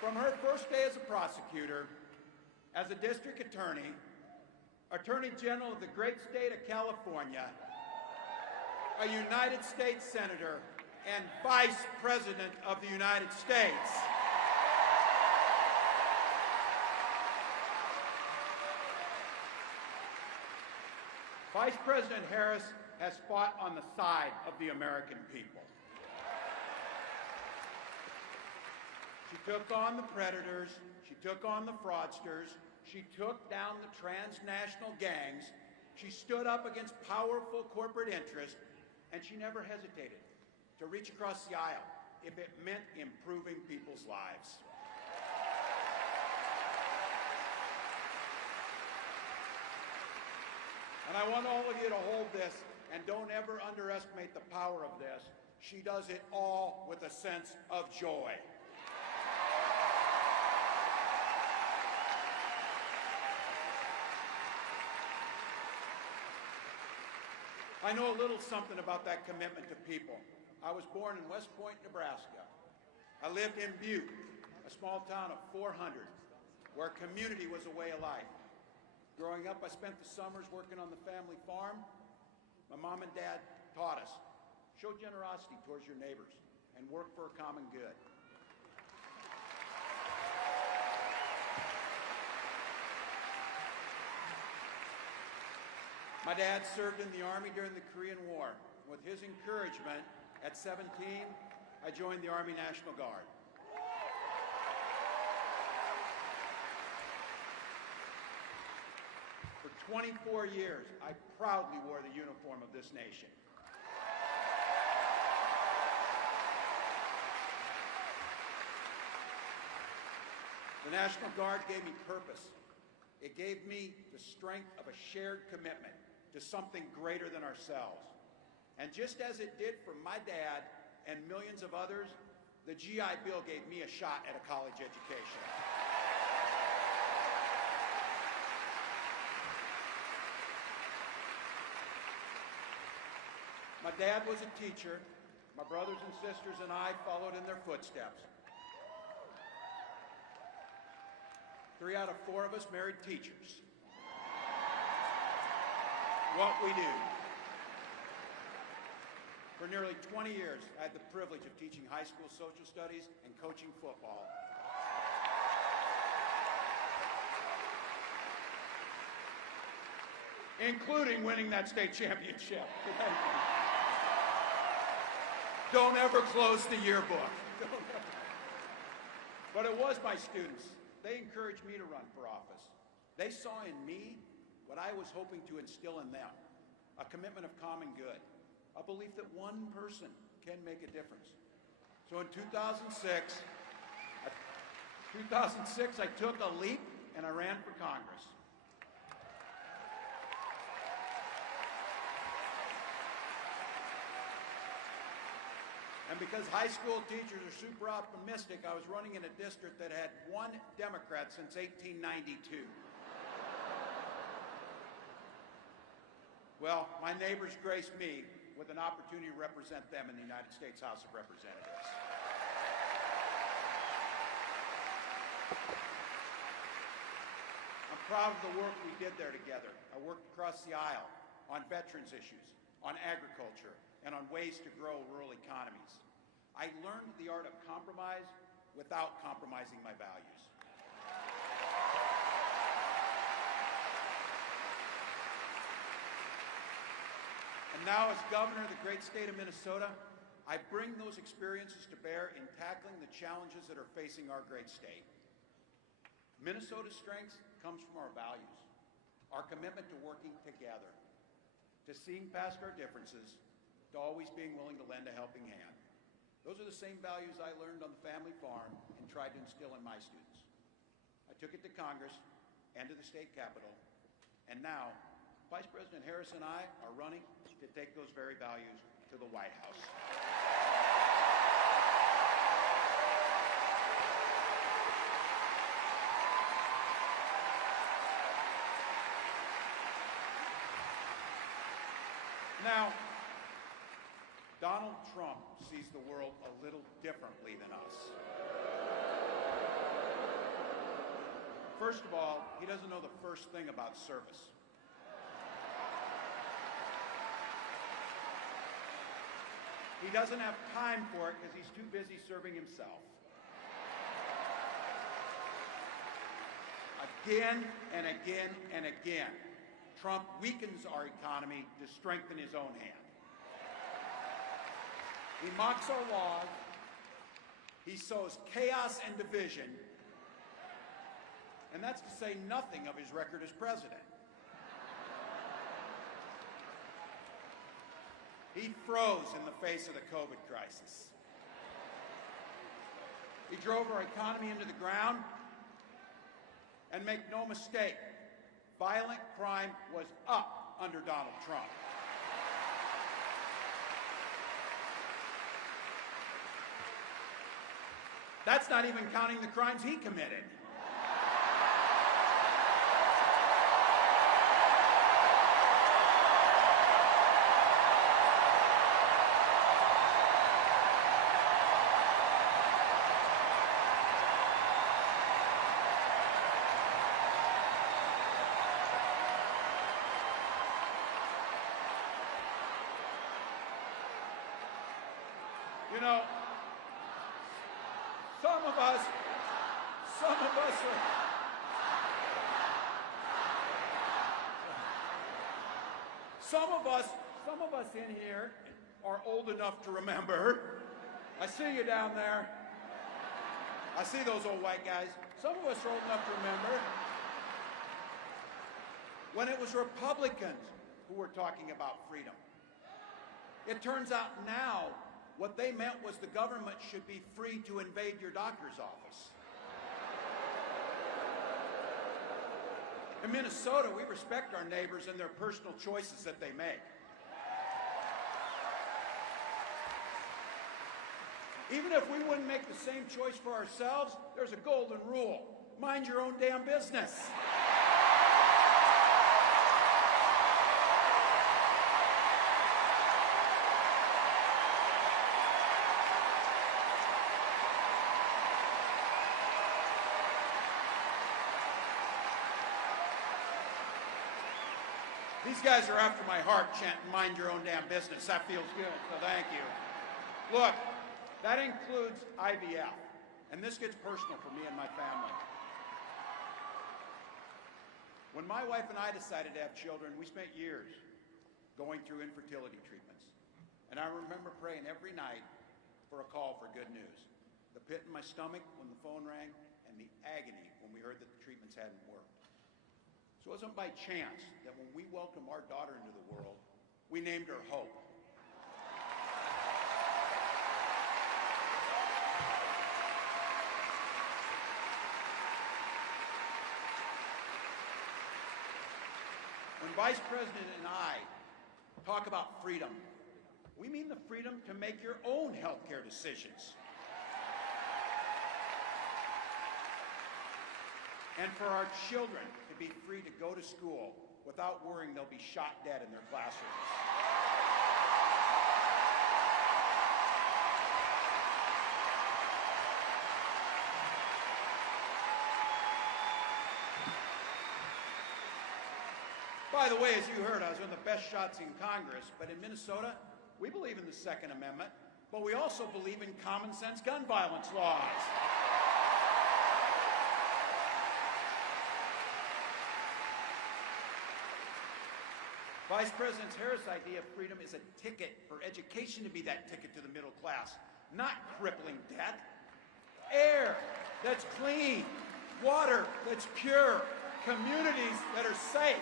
From her first day as a prosecutor, as a district attorney, Attorney General of the great state of California, a United States Senator, and Vice President of the United States. Vice President Harris has fought on the side of the American people. She took on the predators, she took on the fraudsters, she took down the transnational gangs, she stood up against powerful corporate interests, and she never hesitated to reach across the aisle if it meant improving people's lives. And I want all of you to hold this, and don't ever underestimate the power of this. She does it all with a sense of joy. I know a little something about that commitment to people. I was born in West Point, Nebraska. I lived in Butte, a small town of 400, where community was a way of life. Growing up, I spent the summers working on the family farm. My mom and dad taught us, show generosity towards your neighbors and work for a common good. My dad served in the Army during the Korean War. With his encouragement, at 17, I joined the Army National Guard. For 24 years, I proudly wore the uniform of this nation. The National Guard gave me purpose. It gave me the strength of a shared commitment to something greater than ourselves. And just as it did for my dad and millions of others, the GI Bill gave me a shot at a college education. My dad was a teacher. My brothers and sisters and I followed in their footsteps. 3 out of 4 of us married teachers. What we do. For nearly 20 years, I had the privilege of teaching high school social studies and coaching football. Including winning that state championship. Don't ever close the yearbook. But it was my students. They encouraged me to run for office. They saw in me what I was hoping to instill in them, a commitment of common good, a belief that one person can make a difference. So in 2006, I took a leap and I ran for Congress. And because high school teachers are super optimistic, I was running in a district that had 1 Democrat since 1892. Well, my neighbors graced me with an opportunity to represent them in the United States House of Representatives. I'm proud of the work we did there together. I worked across the aisle on veterans issues, on agriculture, and on ways to grow rural economies. I learned the art of compromise without compromising my values. And now, as governor of the great state of Minnesota, I bring those experiences to bear in tackling the challenges that are facing our great state. Minnesota's strength comes from our values, our commitment to working together, to seeing past our differences, to always being willing to lend a helping hand. Those are the same values I learned on the family farm and tried to instill in my students. I took it to Congress and to the state capitol, and now Vice President Harris and I are running to take those very values to the White House. Now, Donald Trump sees the world a little differently than us. First of all, he doesn't know the first thing about service. He doesn't have time for it because he's too busy serving himself. Again and again and again, Trump weakens our economy to strengthen his own hand. He mocks our laws, he sows chaos and division, and that's to say nothing of his record as president. He froze in the face of the COVID crisis. He drove our economy into the ground, and make no mistake, violent crime was up under Donald Trump. That's not even counting the crimes he committed. You know, some of us in here are old enough to remember. I see you down there. I see those old white guys. Some of us are old enough to remember when it was Republicans who were talking about freedom. It turns out now what they meant was the government should be free to invade your doctor's office. In Minnesota, we respect our neighbors and their personal choices that they make. Even if we wouldn't make the same choice for ourselves, there's a golden rule. Mind your own damn business. These guys are after my heart chanting, mind your own damn business. That feels good, so thank you. Look, that includes IVF, and this gets personal for me and my family. When my wife and I decided to have children, we spent years going through infertility treatments. And I remember praying every night for a call for good news. The pit in my stomach when the phone rang, and the agony when we heard that the treatments hadn't worked. So it wasn't by chance that when we welcomed our daughter into the world, we named her Hope. When Vice President and I talk about freedom, we mean the freedom to make your own healthcare decisions. And for our children to be free to go to school without worrying they'll be shot dead in their classrooms. By the way, as you heard, I was one of the best shots in Congress, but in Minnesota, we believe in the Second Amendment, but we also believe in common sense gun violence laws. Vice President Harris' idea of freedom is a ticket for education to be that ticket to the middle class, not crippling debt. Air that's clean, water that's pure, communities that are safe.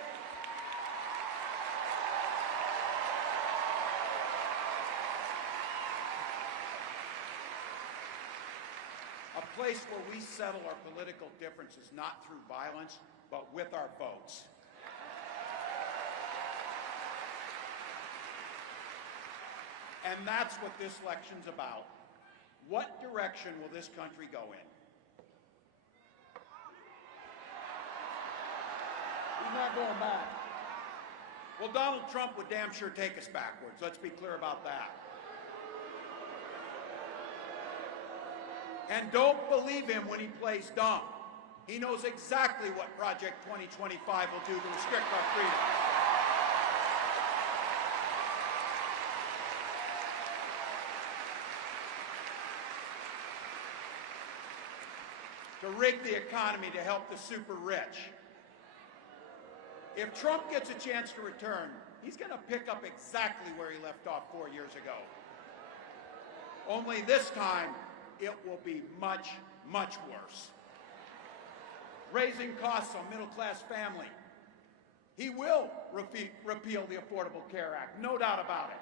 A place where we settle our political differences not through violence, but with our votes. And that's what this election's about. What direction will this country go in? He's not going back. Well, Donald Trump would damn sure take us backwards. Let's be clear about that. And don't believe him when he plays dumb. He knows exactly what Project 2025 will do to restrict our freedom. To rig the economy to help the super rich. If Trump gets a chance to return, he's going to pick up exactly where he left off 4 years ago. Only this time, it will be much, much worse. Raising costs on middle-class family. He will repeal the Affordable Care Act, no doubt about it.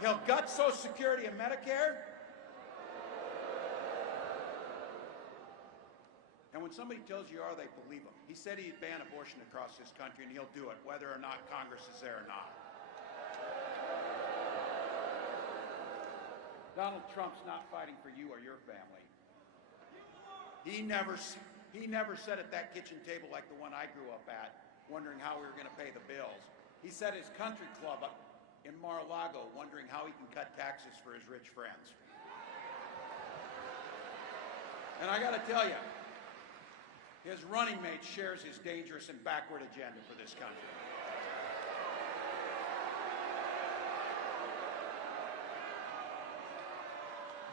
He'll gut Social Security and Medicare. And when somebody tells you are, they believe him. He said he'd ban abortion across this country, and he'll do it, whether or not Congress is there or not. Donald Trump's not fighting for you or your family. He never sat at that kitchen table like the one I grew up at, wondering how we were going to pay the bills. He sat at his country club up in Mar-a-Lago, wondering how he can cut taxes for his rich friends. And I got to tell you, his running mate shares his dangerous and backward agenda for this country.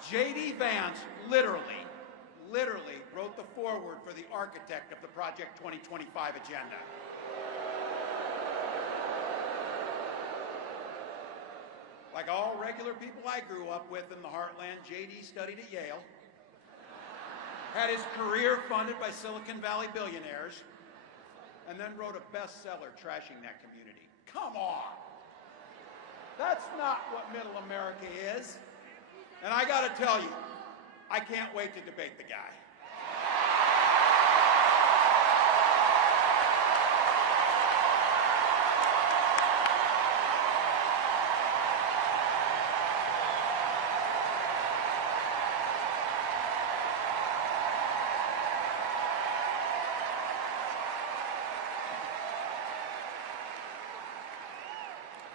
J.D. Vance literally wrote the foreword for the architect of the Project 2025 agenda. Like all regular people I grew up with in the heartland, J.D. studied at Yale, had his career funded by Silicon Valley billionaires, and then wrote a bestseller trashing that community. Come on! That's not what middle America is. And I gotta tell you, I can't wait to debate the guy.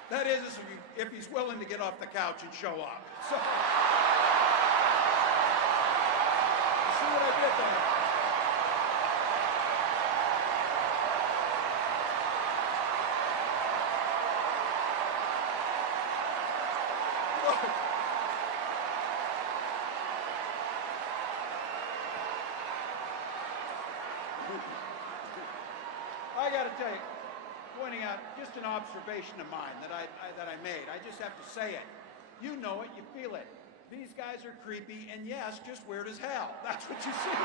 That is, if he's willing to get off the couch and show up. So, see what I did there? I got to tell you, pointing out just an observation of mine that I made. I just have to say it. You know it, you feel it. These guys are creepy and yes, just weird as hell. That's what you see.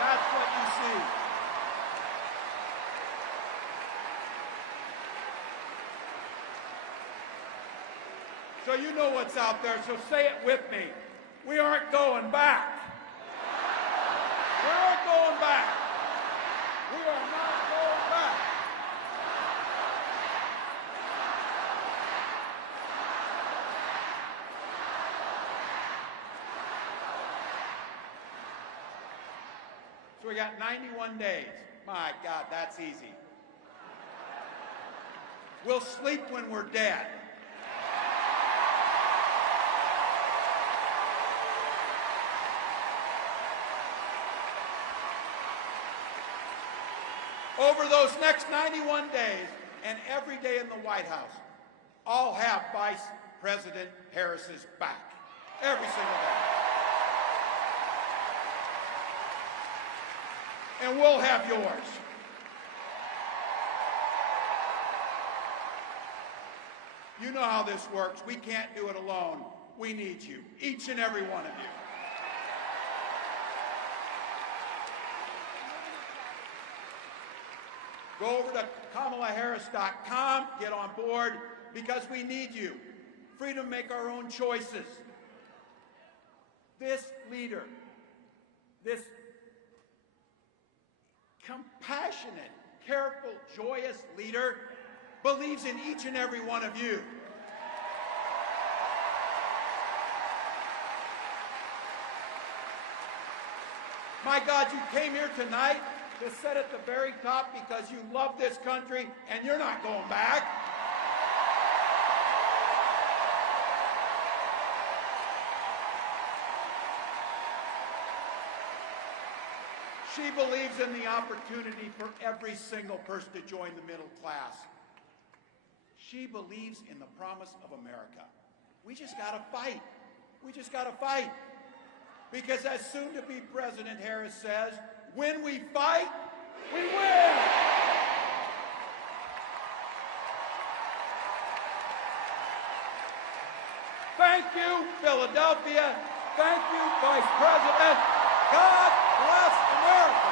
That's what you see. So you know what's out there, so say it with me. We aren't going back. We aren't going back. We are not going back. So we got 91 days. My God, that's easy. We'll sleep when we're dead. Over those next 91 days and every day in the White House, I'll have Vice President Harris's back. Every single day. And we'll have yours. You know how this works. We can't do it alone. We need you, each and every one of you. Go over to KamalaHarris.com, get on board, because we need you. Freedom to make our own choices. This leader, this compassionate, careful, joyous leader believes in each and every one of you. My God, you came here tonight to sit at the very top because you love this country and you're not going back. She believes in the opportunity for every single person to join the middle class. She believes in the promise of America. We just got to fight. We just got to fight. Because as soon-to-be President Harris says, when we fight, we win! Thank you, Philadelphia. Thank you, Vice President. God bless America.